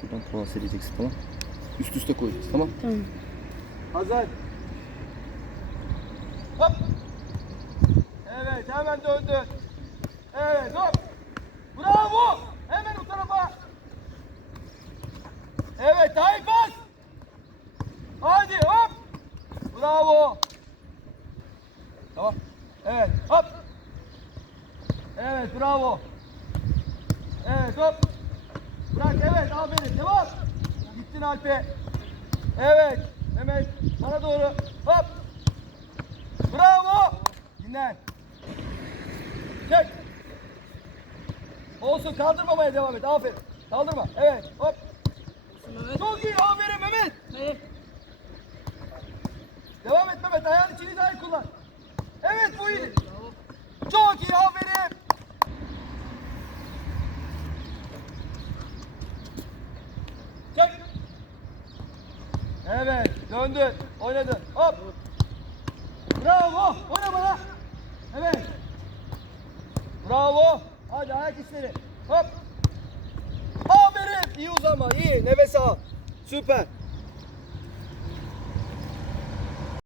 Şuradan cross edeceksin tamam. Üst üste koyacağız tamam. Tamam. Hazır. Hop. Evet hemen döndü. Evet hop. Bravo. Hemen o tarafa. Evet high pass. Hadi hop. Bravo. Tamam. Evet hop. Evet bravo. Evet hop. Bırak evet aferin devam. Gittin Alp'e. Evet Mehmet bana doğru hop. Bravo. Dinlen. Çek. Olsun kaldırmamaya devam et aferin. Kaldırma evet hop. Çok iyi aferin Mehmet. Evet. Devam et Mehmet ayağın içini daha iyi kullan. Evet bu iyi. Çok iyi aferin. Çek. Evet döndün oynadın hop. Bravo oyna bana. Evet. Bravo. Hadi ayak içleri. Hop. Aferin. İyi uzama iyi nefes al. Süper.